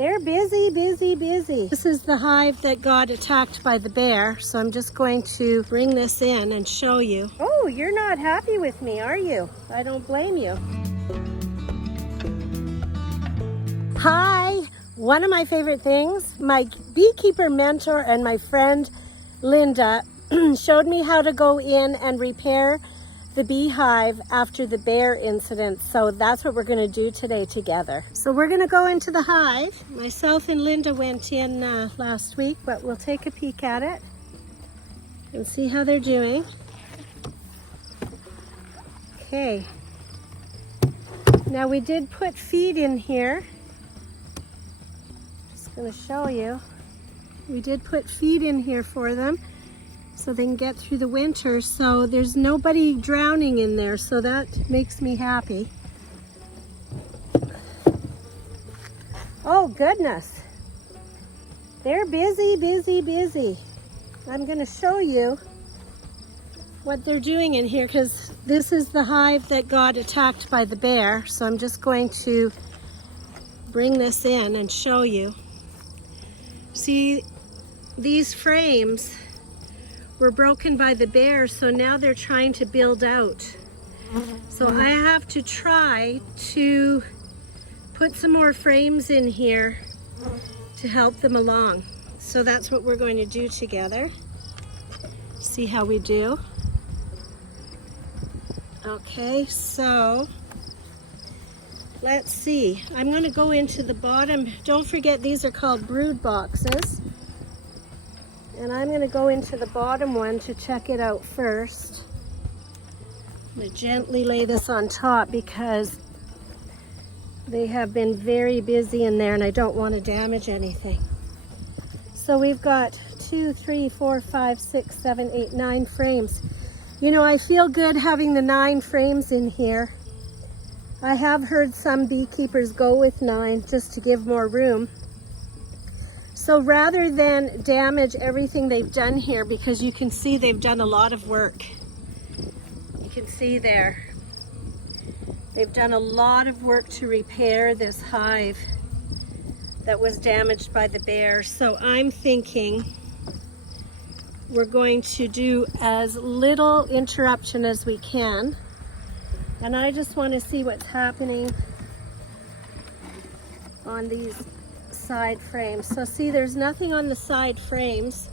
They're busy, busy, busy. This is the hive that got attacked by the bear, so I'm just going to bring this in and show you. Oh, you're not happy with me, are you? I don't blame you. Hi! One of my favorite things, my beekeeper mentor and my friend Linda showed me how to go in and repair the beehive after the bear incident. So that's what we're going to do today together. So we're going to go into the hive. Myself and Linda went in last week, but we'll take a peek at it and see how they're doing. Okay. Now we did put feed in here. Just going to show you. We did put feed in here for them, so they can get through the winter. So there's nobody drowning in there, so that makes me happy. Oh goodness, they're busy, busy, busy. I'm going to show you what they're doing in here, because this is the hive that got attacked by the bear. So I'm just going to bring this in and show you. See, these frames were broken by the bear, so now they're trying to build out. So I have to try to put some more frames in here to help them along. So that's what we're going to do together. See how we do. Okay, so let's see. I'm going to go into the bottom. Don't forget, these are called brood boxes. And I'm going to go into the bottom one to check it out first. I'm going to gently lay this on top because they have been very busy in there and I don't want to damage anything. So we've got 2, 3, 4, 5, 6, 7, 8, 9 frames. You know, I feel good having the 9 frames in here. I have heard some beekeepers go with 9 just to give more room. So rather than damage everything they've done here, because you can see they've done a lot of work. You can see there. They've done a lot of work to repair this hive that was damaged by the bear. So I'm thinking we're going to do as little interruption as we can. And I just want to see what's happening on these side frames. So see, there's nothing on the side frames.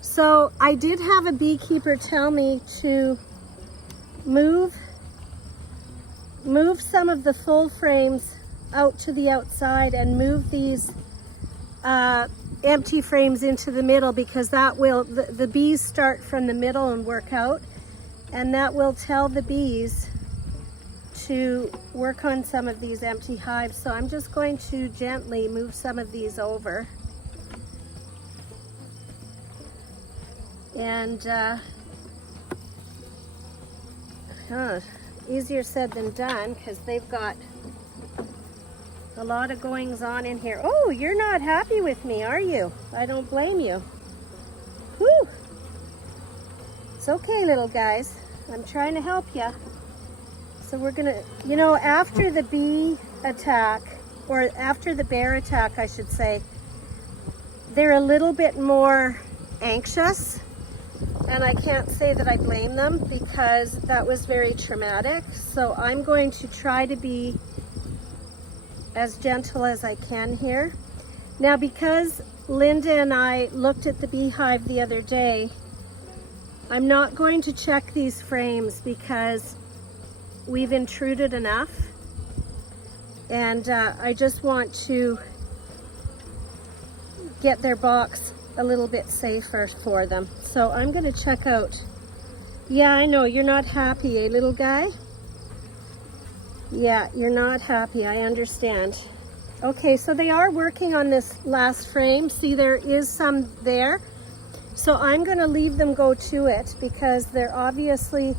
So I did have a beekeeper tell me to move some of the full frames out to the outside and move these empty frames into the middle, because that will, the bees start from the middle and work out, and that will tell the bees to work on some of these empty hives. So I'm just going to gently move some of these over. And easier said than done, because they've got a lot of goings on in here. Oh, you're not happy with me, are you? I don't blame you. Whew. It's okay, little guys. I'm trying to help you. So we're gonna, you know, after the bee attack, or after the bear attack, I should say, they're a little bit more anxious. And I can't say that I blame them, because that was very traumatic. So I'm going to try to be as gentle as I can here. Now, because Linda and I looked at the beehive the other day, I'm not going to check these frames because we've intruded enough, and I just want to get their box a little bit safer for them. So I'm going to check out. Yeah, I know you're not happy, eh, little guy? Yeah, you're not happy, I understand. Okay, so they are working on this last frame. See, there is some there. So I'm going to leave them go to it, because they're obviously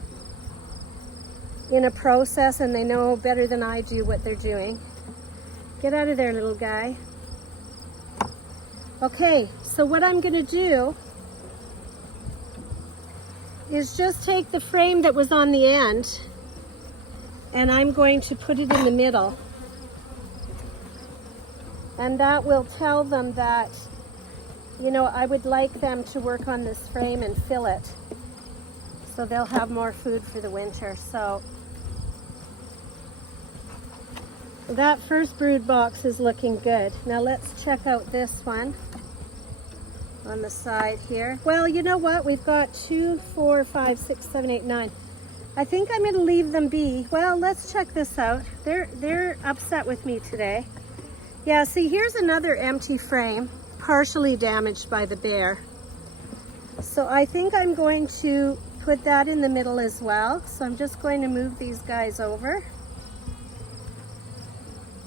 in a process and they know better than I do what they're doing. Get out of there, little guy. Okay, so what I'm going to do is just take the frame that was on the end and I'm going to put it in the middle. And that will tell them that, you know, I would like them to work on this frame and fill it, so they'll have more food for the winter. So that first brood box is looking good. Now let's check out this one on the side here. Well, you know what? We've got 2, 4, 5, 6, 7, 8, 9. I think I'm gonna leave them be. Well, let's check this out. They're upset with me today. Yeah, see, here's another empty frame, partially damaged by the bear. So I think I'm going to put that in the middle as well. So I'm just going to move these guys over.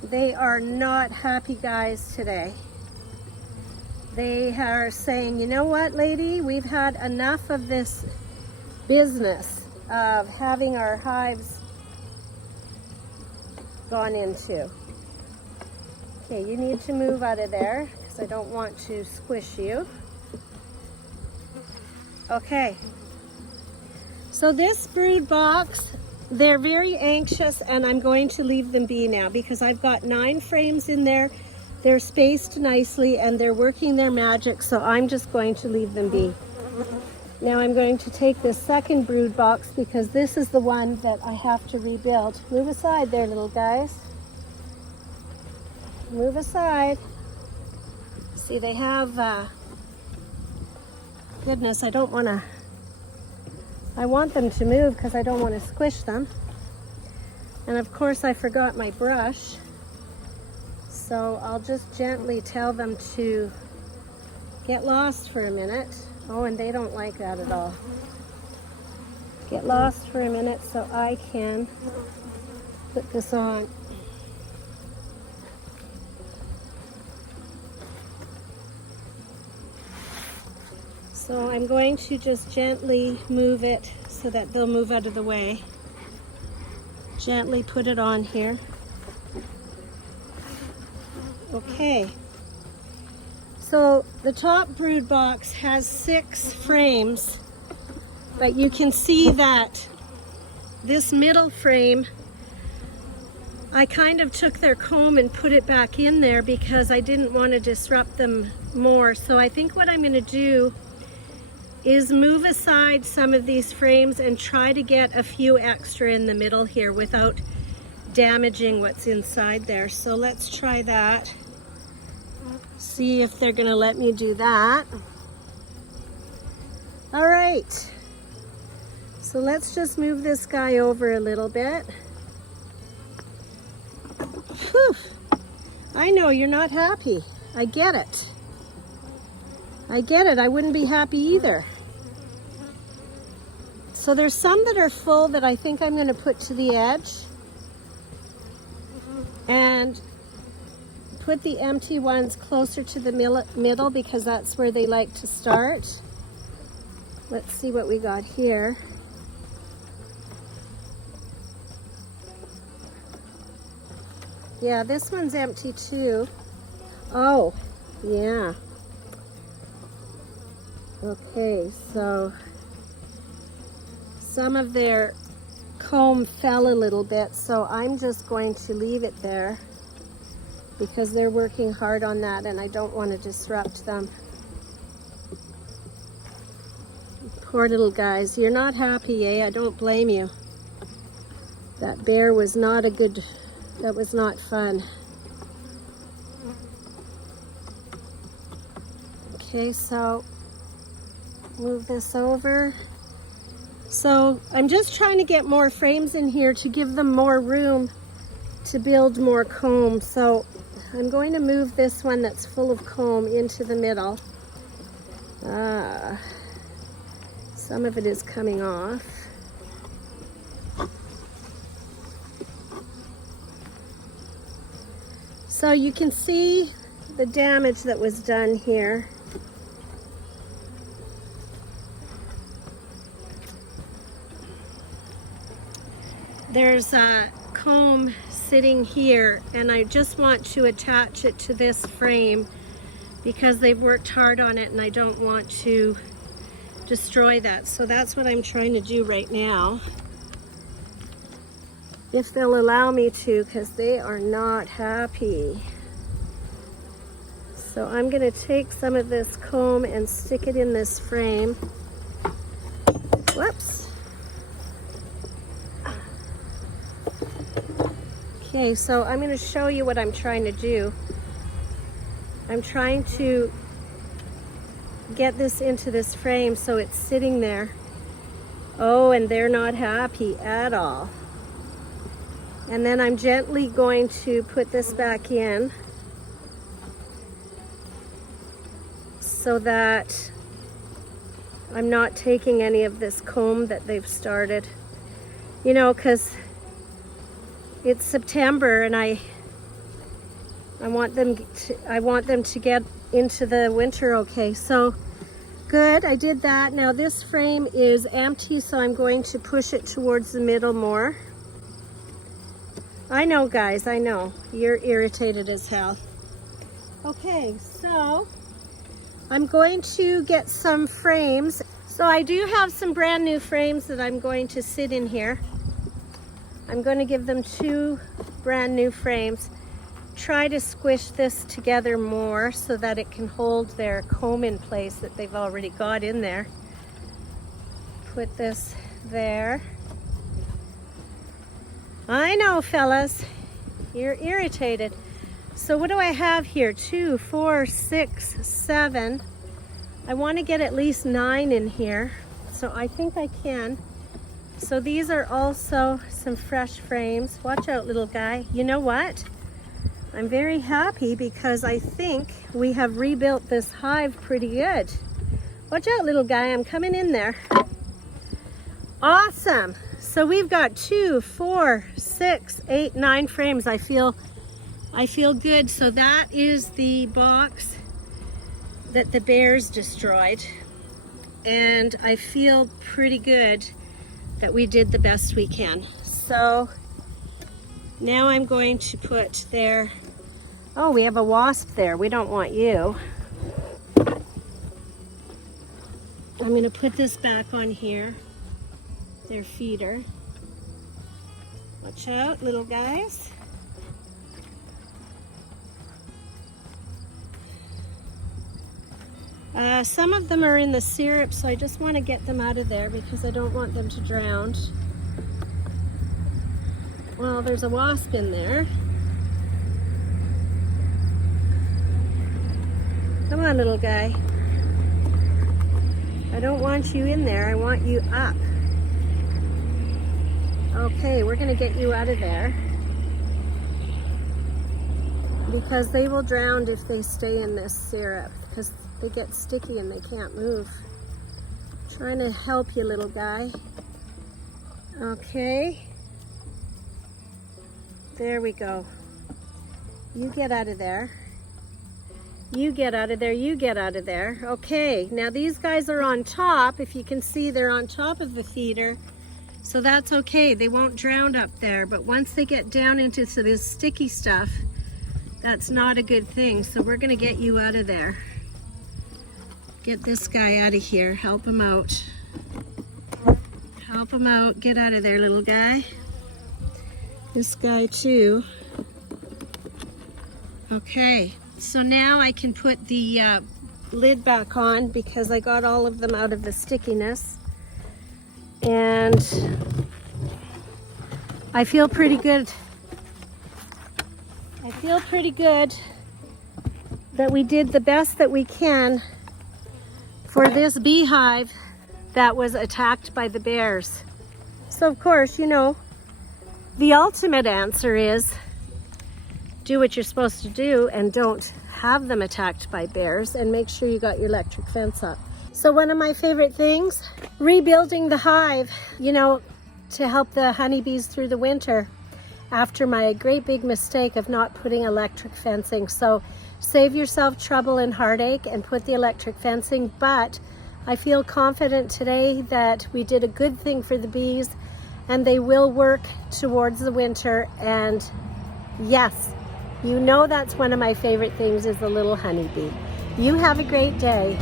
They are not happy guys today. They are saying, you know what, lady, we've had enough of this business of having our hives gone into. Okay, you need to move out of there because I don't want to squish you. Okay, so this brood box, they're very anxious, and I'm going to leave them be now because I've got 9 frames in there. They're spaced nicely and they're working their magic, so I'm just going to leave them be. Now I'm going to take this second brood box because this is the one that I have to rebuild. Move aside there, little guys. Move aside. See, they have, goodness, I want them to move because I don't want to squish them. And of course I forgot my brush. So I'll just gently tell them to get lost for a minute. Oh, and they don't like that at all. Get lost for a minute so I can put this on. So I'm going to just gently move it so that they'll move out of the way. Gently put it on here. Okay. So the top brood box has 6 frames, but you can see that this middle frame, I kind of took their comb and put it back in there because I didn't want to disrupt them more. So I think what I'm going to do is move aside some of these frames and try to get a few extra in the middle here without damaging what's inside there. So let's try that. See if they're gonna let me do that. All right. So let's just move this guy over a little bit. Whew. I know you're not happy. I get it. I get it. I wouldn't be happy either. So there's some that are full that I think I'm going to put to the edge and put the empty ones closer to the middle because that's where they like to start. Let's see what we got here. Yeah, this one's empty too. Oh, yeah. Okay, so some of their comb fell a little bit, so I'm just going to leave it there because they're working hard on that and I don't want to disrupt them. Poor little guys. You're not happy, eh? I don't blame you. That bear was not a good, that was not fun. Okay, so move this over. So I'm just trying to get more frames in here to give them more room to build more comb. So I'm going to move this one that's full of comb into the middle. Some of it is coming off. So you can see the damage that was done here. There's a comb sitting here and I just want to attach it to this frame because they've worked hard on it and I don't want to destroy that. So that's what I'm trying to do right now. If they'll allow me to, because they are not happy. So I'm going to take some of this comb and stick it in this frame. Whoops. Okay, so I'm going to show you what I'm trying to do. I'm trying to get this into this frame so it's sitting there. Oh, and they're not happy at all. And then I'm gently going to put this back in so that I'm not taking any of this comb that they've started. You know, because it's September and I want them to get into the winter okay. So good, I did that. Now this frame is empty, so I'm going to push it towards the middle more. I know, guys, I know. You're irritated as hell. Okay, so I'm going to get some frames. So I do have some brand new frames that I'm going to sit in here. I'm going to give them 2 brand new frames. Try to squish this together more so that it can hold their comb in place that they've already got in there. Put this there. I know, fellas, you're irritated. So what do I have here? 2, 4, 6, 7. I want to get at least 9 in here, so I think I can. So these are also some fresh frames. Watch out, little guy. You know what? I'm very happy because I think we have rebuilt this hive pretty good. Watch out, little guy. I'm coming in there. Awesome. So we've got 2, 4, 6, 8, 9 frames. I feel good. So that is the box that the bears destroyed. And I feel pretty good that we did the best we can. So now I'm going to put there, oh, we have a wasp there. We don't want you. I'm going to put this back on here, their feeder. Watch out, little guys. Some of them are in the syrup, so I just want to get them out of there because I don't want them to drown. Well, there's a wasp in there. Come on, little guy. I don't want you in there. I want you up. Okay, we're going to get you out of there because they will drown if they stay in this syrup because they get sticky and they can't move. Trying to help you, little guy. Okay. There we go. You get out of there. You get out of there. You get out of there. Okay, now these guys are on top. If you can see, they're on top of the feeder. So that's okay. They won't drown up there. But once they get down into this sticky stuff, that's not a good thing. So we're going to get you out of there. Get this guy out of here. Help him out. Help him out. Get out of there, little guy. This guy too. Okay, so now I can put the lid back on because I got all of them out of the stickiness. And I feel pretty good. I feel pretty good that we did the best that we can for this beehive that was attacked by the bears. So of course, you know, the ultimate answer is do what you're supposed to do and don't have them attacked by bears, and make sure you got your electric fence up. So one of my favorite things, rebuilding the hive, you know, to help the honeybees through the winter after my great big mistake of not putting electric fencing. So save yourself trouble and heartache and put the electric fencing, but I feel confident today that we did a good thing for the bees and they will work towards the winter. And yes, you know that's one of my favorite things is the little honeybee. You have a great day.